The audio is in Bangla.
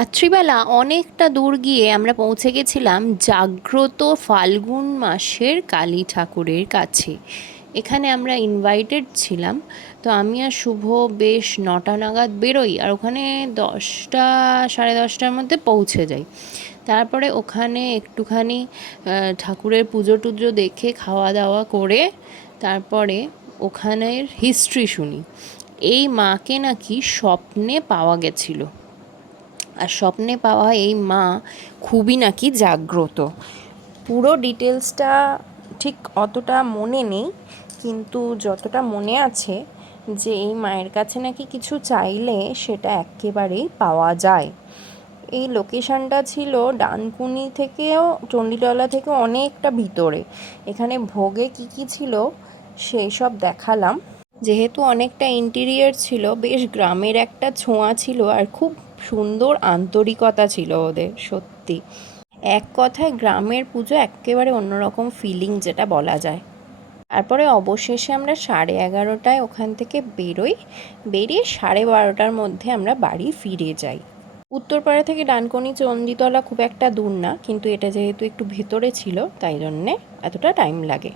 রাত্রিবেলা অনেকটা দূর গিয়ে আমরা পৌঁছে গেছিলাম জাগ্রত ফাল্গুন মাসের কালী ঠাকুরের কাছে। এখানে আমরা ইনভাইটেড ছিলাম। তো আমি আর শুভ বেশ 9টা নাগাদ বেরোই, আর ওখানে 10টা সাড়ে 10টার মধ্যে পৌঁছে যাই। তারপরে ওখানে একটুখানি ঠাকুরের পুজো টুজো দেখে খাওয়া দাওয়া করে তারপরে ওখানের হিস্ট্রি শুনি। এই মাকে নাকি স্বপ্নে পাওয়া গেছিলো, আর স্বপ্নে পাওয়া এই মা খুবই নাকি জাগ্রত। পুরো ডিটেলসটা ঠিক অতটা মনে নেই, কিন্তু যতটা মনে আছে যে এই মায়ের কাছে নাকি কিছু চাইলে সেটা একেবারেই পাওয়া যায়। এই লোকেশানটা ছিল ডানকুনি থেকেও, চণ্ডীতলা থেকে অনেকটা ভিতরে। এখানে ভোগে কী কী ছিল সেই সব দেখালাম। যেহেতু অনেকটা ইন্টিরিয়ার ছিল, বেশ গ্রামের একটা ছোঁয়া ছিল, আর খুব সুন্দর আন্তরিকতা ছিল ওদের, সত্যি। এক কথায় গ্রামের পুজো একেবারে অন্যরকম ফিলিং, যেটা বলা যায়। তারপরে অবশেষে আমরা 11:30টায় ওখান থেকে বেরোই। বেরিয়ে 12:30টার মধ্যে আমরা বাড়ি ফিরে যাই। উত্তরপাড়া থেকে ডানকুনি চণ্ডীতলা খুব একটা দূর না, কিন্তু এটা যেহেতু একটু ভেতরে ছিল তাই জন্যে এতটা টাইম লাগে।